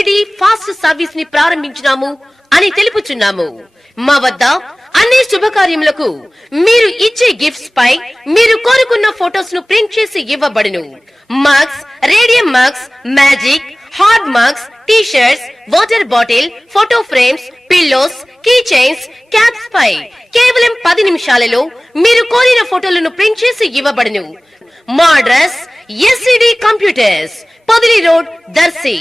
SCD fast service ని ప్రారంభించినాము అని తెలుపుచున్నాము. మా వద్ద అన్ని శుభకార్యములకు మీరు ఇచ్చే గిఫ్ట్స్ పై మీరు కోరుకున్న ఫోటోస్ ను ప్రింట్ చేసి ఇవ్వబడును. Mugs, radium mugs, magic, hard mugs, T shirts, water bottle, photo frames, pillows, key chains, caps పై కేవలం 10 నిమిషాలలో మీరు కోరిన ఫోటోలను ప్రింట్ చేసి ఇవ్వబడును. మా address SCD computers, Podili road, Darsi.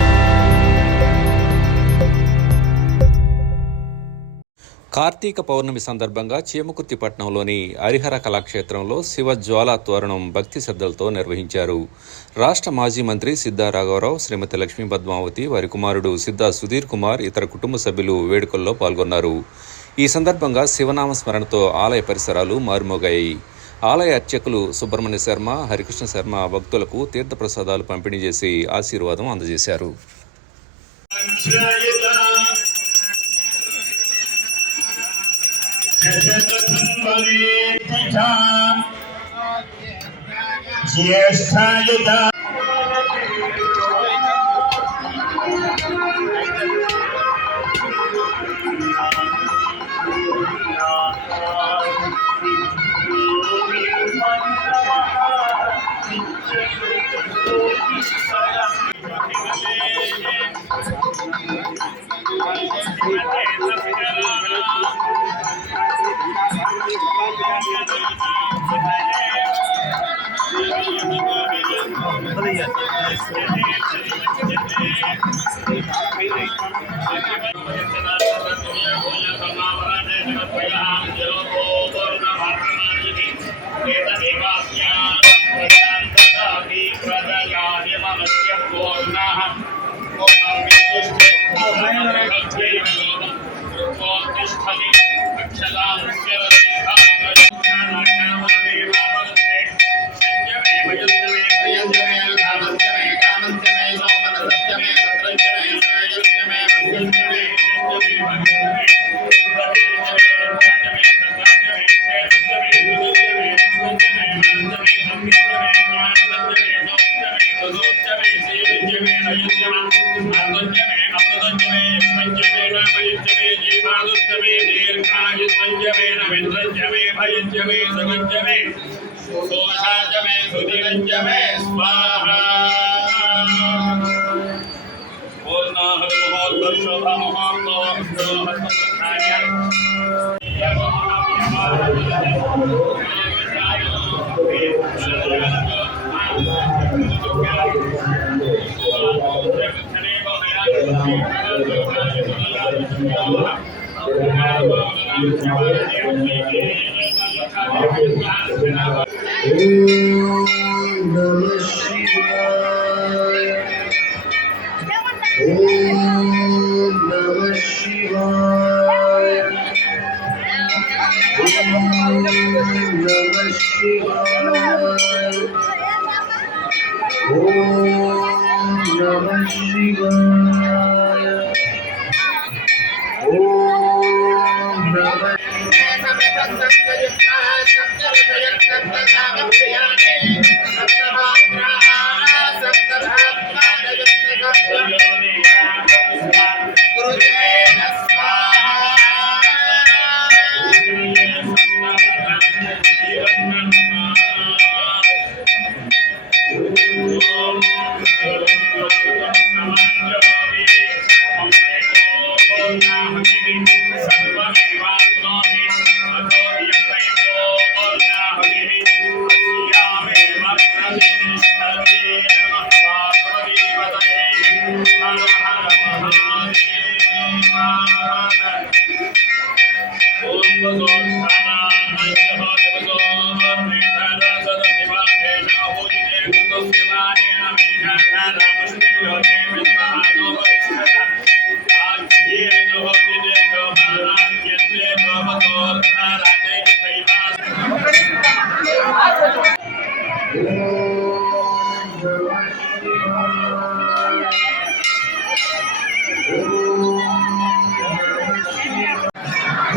Kartika Pournami సందర్భంగా చీమకుర్తి పట్టణంలోని హరిహర కళాక్షేత్రంలో శివజ్వాల తోరణం భక్తి శ్రద్ధలతో నిర్వహించారు. రాష్ట్ర మాజీ మంత్రి సిద్ధా రాఘవరావు, శ్రీమతి లక్ష్మీ పద్మావతి, వారి కుమారుడు సిద్ధా సుధీర్ కుమార్, ఇతర కుటుంబ సభ్యులు వేడుకల్లో పాల్గొన్నారు. ఈ సందర్భంగా శివనామ స్మరణతో ఆలయ పరిసరాలు మారుమోగాయి. ఆలయ అర్చకులు సుబ్రహ్మణ్య శర్మ, హరికృష్ణ శర్మ భక్తులకు తీర్థప్రసాదాలు పంపిణీ చేసి ఆశీర్వాదం అందజేశారు.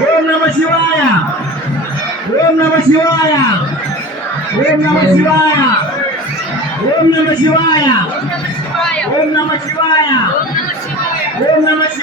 ఓం నమః శివాయ, ఓం నమః శివాయ, ఓం నమః శివాయ, ఓం నమః శివాయ, ఓం నమః శివాయ, ఓం నమః శివాయ.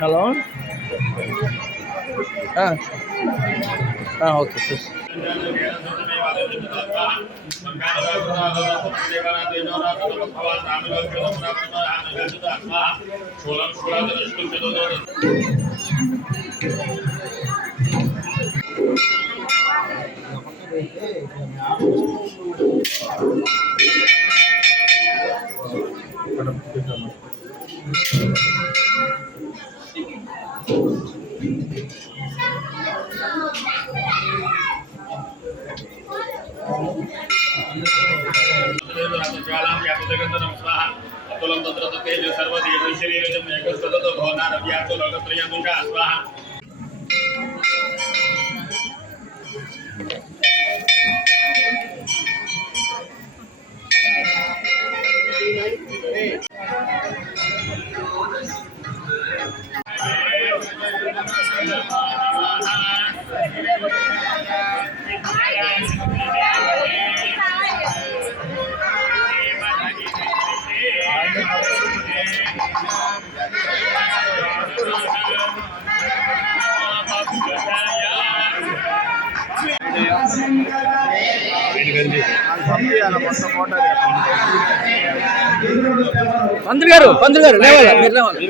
హలో ఓకే చూసి పంతులు గారు లేవాలా మీరు లేవాలి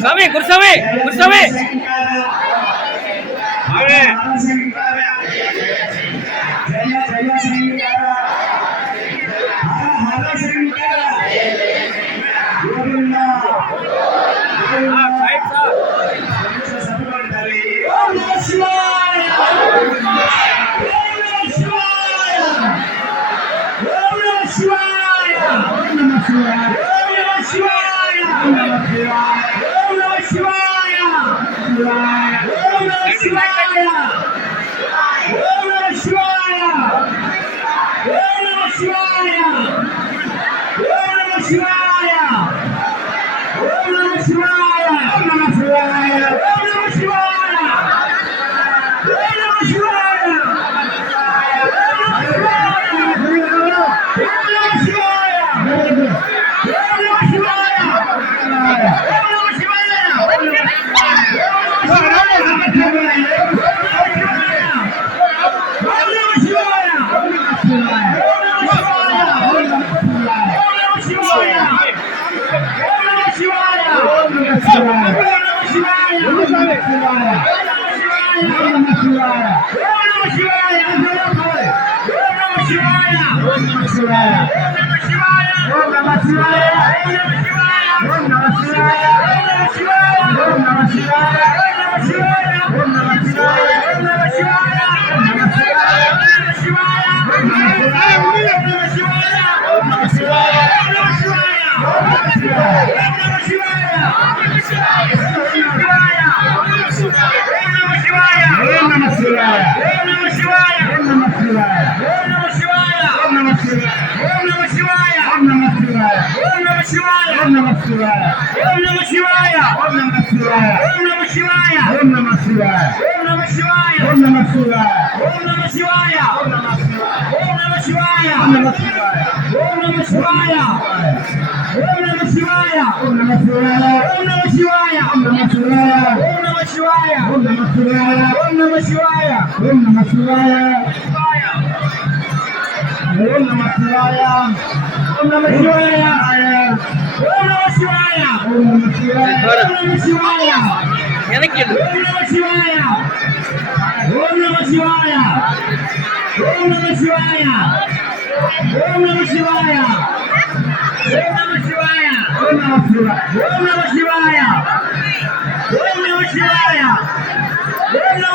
స్వామి గురుస్వామి గురుస్వామి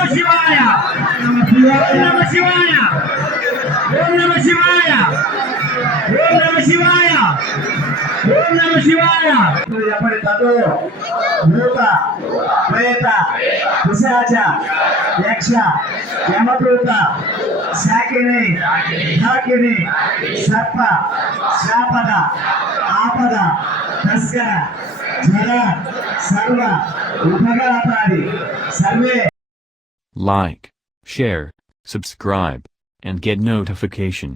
Shivaya! శివాయ ఓం నమ శివాయ ఓం నమ శివాయ ఓం నమ శివాయ. ఎప్పటి తదు భూత ప్రేత పిశాచ యక్ష యమదూత శాకిని ఢాకిని సర్ప శాపద ఆపద తస్కర జర సర్వ ఉపఘాతాది survey. Like, share, subscribe, and get notification.